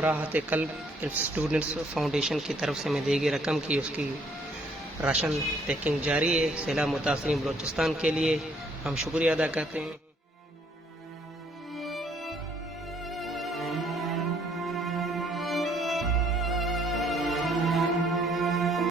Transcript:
मुराहत कल्ब students foundation की तरफ से हमें दी गई रकम की उसकी राशन पैकिंग जारी है। सैलाब मुतासरीन बलोचिस्तान के लिए हम शुक्रिया अदा करते हैं।